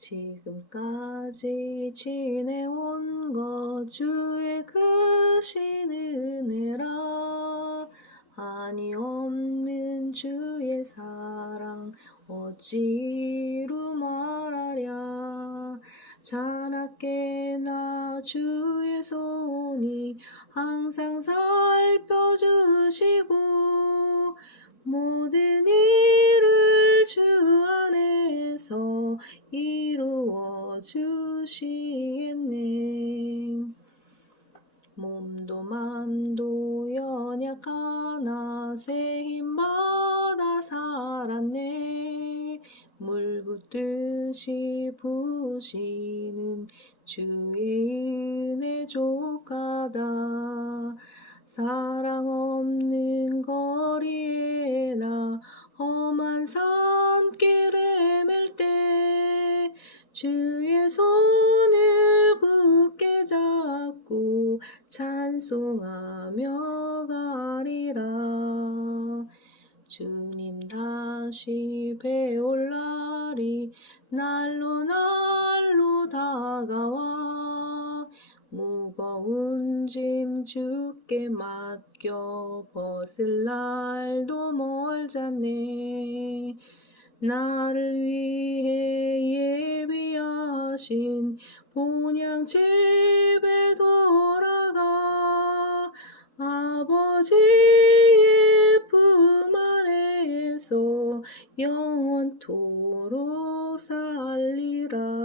지금까지 지내온 것 주의 크신 은혜라. 아니 없는 주의 사랑 어찌로 말하랴. 자나깨 나 주의 손이 항상 살펴주시고 모 이루어 주시겠네. 몸도 맘도 연약하나 새 힘마다 살았네. 물 붓듯이 부시는 주의 은혜 족하다. 사랑 없는 거리에 나 험한 산 주의 손을 굳게 잡고 찬송하며 가리라. 주님 다시 배올 날이 날로 날로 다가와. 무거운 짐 주께 맡겨 벗을 날도 멀잖네. 나를 위해 하신 본향 집에 돌아가 아버지의 품 아래에서 영원토록 살리라.